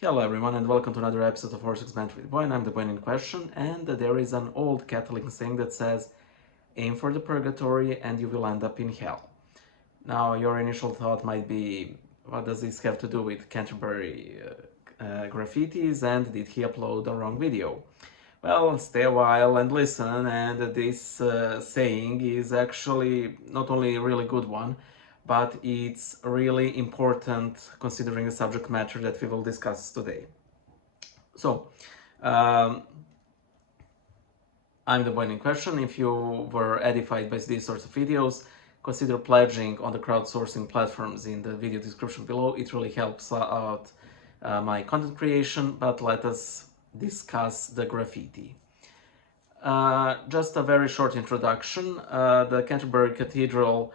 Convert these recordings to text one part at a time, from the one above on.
Hello everyone and welcome to another episode of Orthodox Banter with Boy, and I'm the boy in question. And there is an old Catholic saying that says, aim for the purgatory and you will end up in hell. Now your initial thought might be, what does this have to do with Canterbury graffitis, and did he upload the wrong video? Well, stay a while and listen, and this saying is actually not only a really good one, but it's really important considering the subject matter that we will discuss today. So, um, I'm the boy in question. If you were edified by these sorts of videos, consider pledging on the crowdsourcing platforms in the video description below. It really helps out my content creation, but let us discuss the graffiti. Just a very short introduction. The Canterbury Cathedral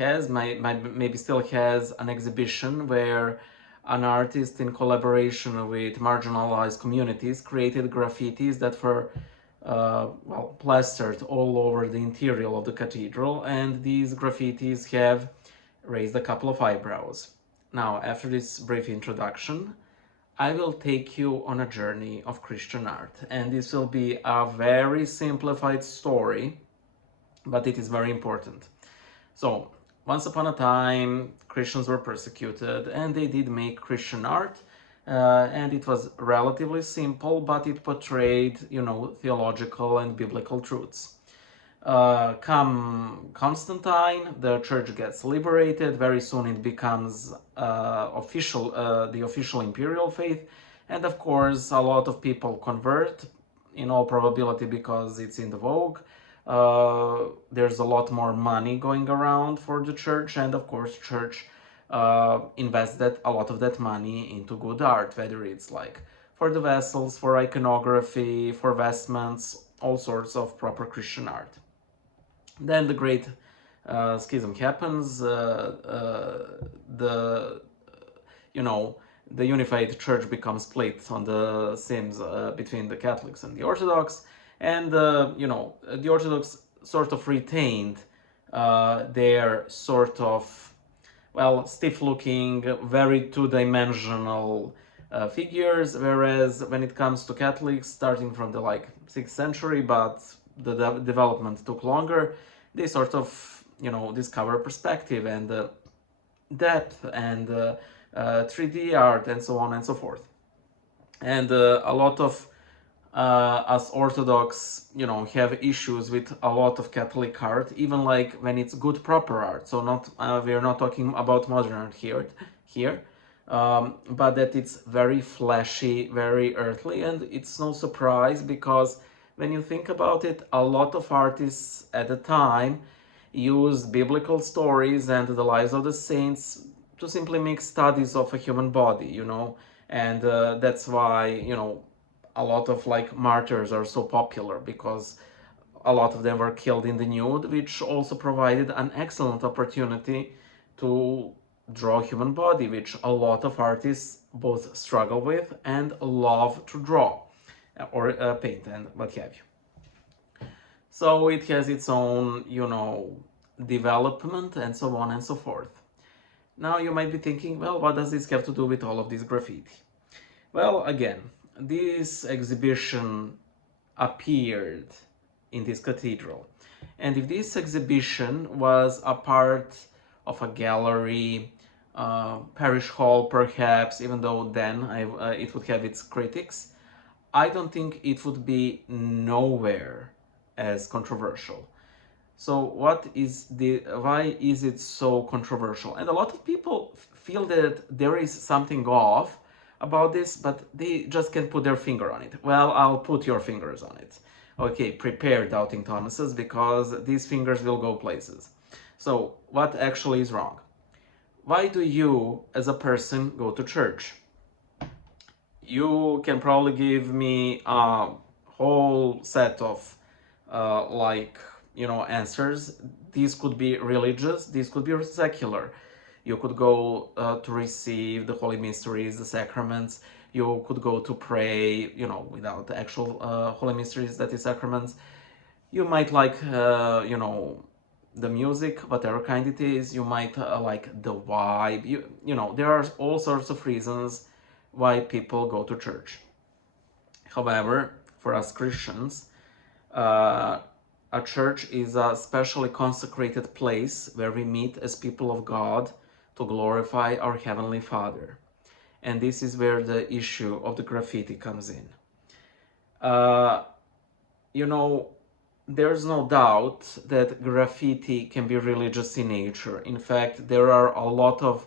maybe still has an exhibition where an artist in collaboration with marginalized communities created graffitis that were plastered all over the interior of the cathedral, and these graffitis have raised a couple of eyebrows. Now, after this brief introduction, I will take you on a journey of Christian art, and this will be a very simplified story, but it is very important. So, once upon a time, Christians were persecuted, and they did make Christian art, and it was relatively simple, but it portrayed, theological and biblical truths. Come Constantine, the church gets liberated. Very soon it becomes the official imperial faith, and of course a lot of people convert, in all probability because it's in the vogue. There's a lot more money going around for the church, and of course church invested a lot of that money into good art, whether it's like for the vessels, for iconography, for vestments, all sorts of proper Christian art. Then the great schism happens. The unified church becomes split on the seams between the Catholics and the Orthodox, and the Orthodox sort of retained their sort of stiff-looking, very two-dimensional figures, whereas when it comes to Catholics, starting from the 6th century, but the development took longer, they sort of discover perspective and depth and 3D art and so on and so forth. And a lot of us Orthodox, have issues with a lot of Catholic art, even like when it's good proper art. So not we are not talking about modern art here, but that it's very flashy, very earthly, and it's no surprise because when you think about it, a lot of artists at the time used biblical stories and the lives of the saints to simply make studies of a human body, and that's why, a lot of martyrs are so popular, because a lot of them were killed in the nude, which also provided an excellent opportunity to draw human body, which a lot of artists both struggle with and love to draw or paint and what have you. So it has its own, development and so on and so forth. Now you might be thinking, well, what does this have to do with all of this graffiti? Well, again, this exhibition appeared in this cathedral. And if this exhibition was a part of a gallery, parish hall perhaps, even though then it would have its critics, I don't think it would be nowhere as controversial. So why is it so controversial? And a lot of people feel that there is something off about this, but they just can't put their finger on it. Well, I'll put your fingers on it. Okay, prepare, doubting Thomases, because these fingers will go places. So what actually is wrong? Why do you, as a person, go to church? You can probably give me a whole set of answers. These could be religious, these could be secular. You could go to receive the holy mysteries, the sacraments. You could go to pray, without the actual holy mysteries, that is sacraments. You might like, the music, whatever kind it is. You might like the vibe. There are all sorts of reasons why people go to church. However, for us Christians, uh, a church is a specially consecrated place where we meet as people of God to glorify our Heavenly Father. And this is where the issue of the graffiti comes in. Uh, you know, there's no doubt that graffiti can be religious in nature. In fact, there are a lot of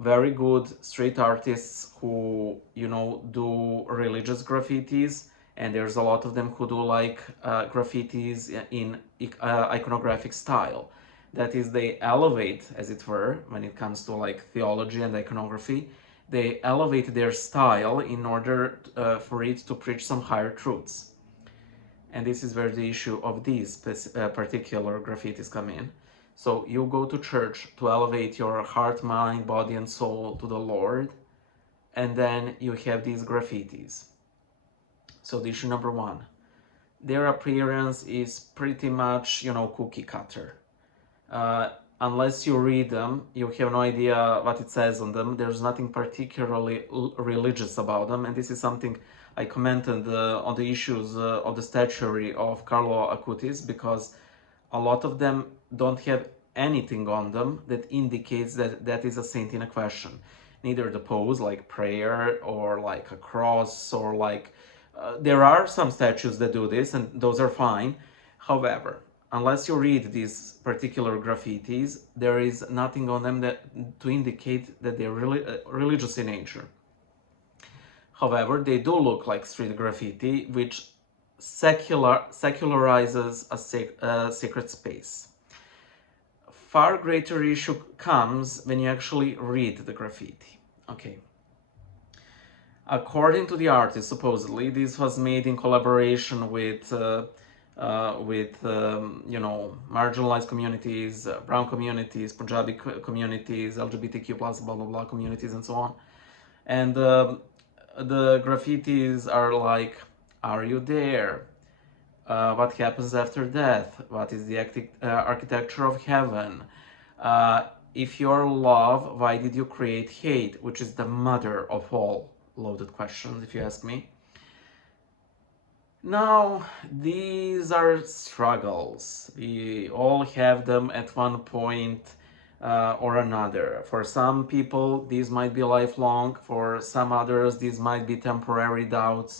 very good street artists who, do religious graffitis, and there's a lot of them who do like graffitis in iconographic style. That is, they elevate, as it were, when it comes to like theology and iconography, they elevate their style in order for it to preach some higher truths. And this is where the issue of these particular graffitis come in. So you go to church to elevate your heart, mind, body, and soul to the Lord, and then you have these graffitis. So the issue number one, their appearance is pretty much, cookie cutter. Unless you read them, you have no idea what it says on them. There's nothing particularly religious about them, and this is something I commented on the issues of the statuary of Carlo Acutis, because a lot of them don't have anything on them that indicates that that is a saint in a question. Neither the pose, like prayer, or like a cross, or like... there are some statues that do this, and those are fine. However, unless you read these particular graffitis, there is nothing on them that to indicate that they're really religious in nature. However, they do look like street graffiti, which secularizes a sacred space. Far greater issue comes when you actually read the graffiti. Okay. According to the artist, supposedly, this was made in collaboration with marginalized communities, brown communities, Punjabi communities, LGBTQ plus, blah, blah, blah communities, and so on. And the graffitis are like, are you there? What happens after death? What is the architecture of heaven? If you're love, why did you create hate? Which is the mother of all loaded questions, if you ask me. Now, these are struggles. We all have them at one point or another. For some people, these might be lifelong. For some others, these might be temporary doubts.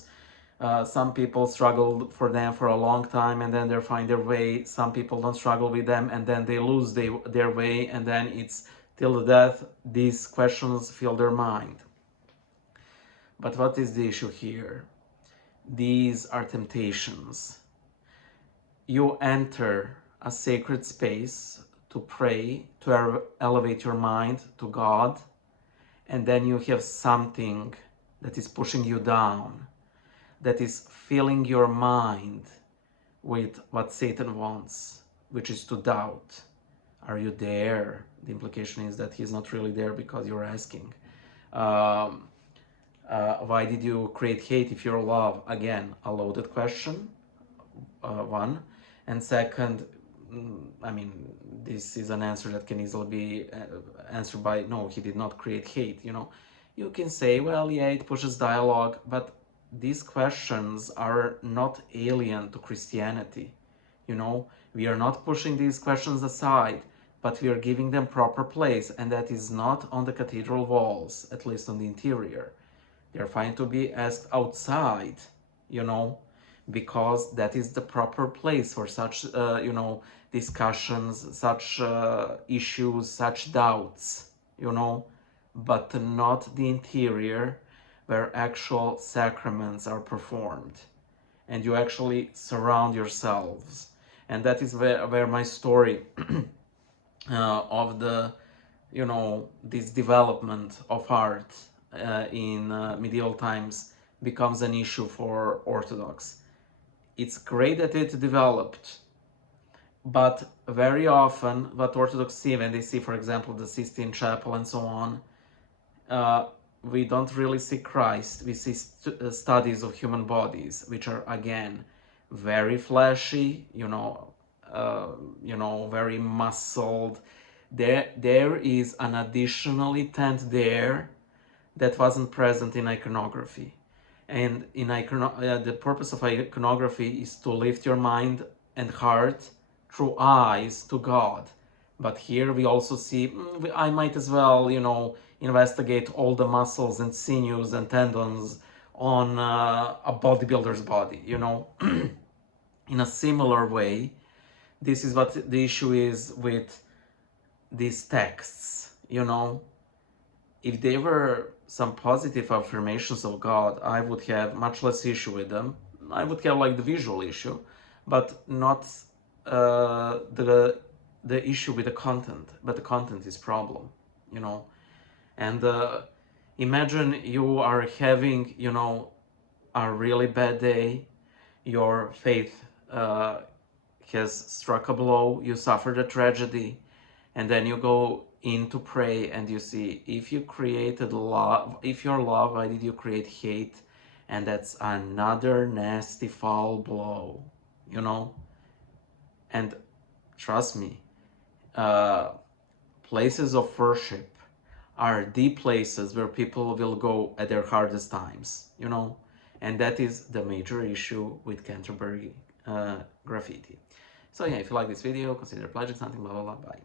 Some people struggle for them for a long time and then they find their way. Some people don't struggle with them and then they lose their way, and then it's till the death these questions fill their mind. But what is the issue here? These are temptations. You enter a sacred space to pray, to elevate your mind to God, and then you have something that is pushing you down, that is filling your mind with what Satan wants, which is to doubt. Are you there? The implication is that he's not really there because you're asking. Why did you create hate if you're love? Again, a loaded question, one. And second, this is an answer that can easily be answered by, no, he did not create hate, You can say, well, yeah, it pushes dialogue, but these questions are not alien to Christianity. We are not pushing these questions aside, but we are giving them proper place, and that is not on the cathedral walls, at least on the interior. They're fine to be asked outside, because that is the proper place for such, discussions, such issues, such doubts, but not the interior where actual sacraments are performed and you actually surround yourselves. And that is where my story of the, this development of art in medieval times becomes an issue for Orthodox. It's great that it developed, but very often what Orthodox see when they see, for example, the Sistine Chapel and so on, we don't really see Christ. We see studies of human bodies, which are again very flashy, very muscled. There is an additional intent there that wasn't present in iconography. And the purpose of iconography is to lift your mind and heart through eyes to God. But here we also see, I might as well, investigate all the muscles and sinews and tendons on a bodybuilder's body, In a similar way, this is what the issue is with these texts, If they were some positive affirmations of God, I would have much less issue with them. I would have like the visual issue, but not the issue with the content. But the content is problem, And imagine you are having, a really bad day. Your faith has struck a blow. You suffered a tragedy, and then you go in to pray and you see, if you created love, if you're love, why did you create hate? And that's another nasty foul blow, and trust me, places of worship are the places where people will go at their hardest times, and that is the major issue with Canterbury graffiti. So yeah, if you like this video, consider pledging something, blah blah blah, bye.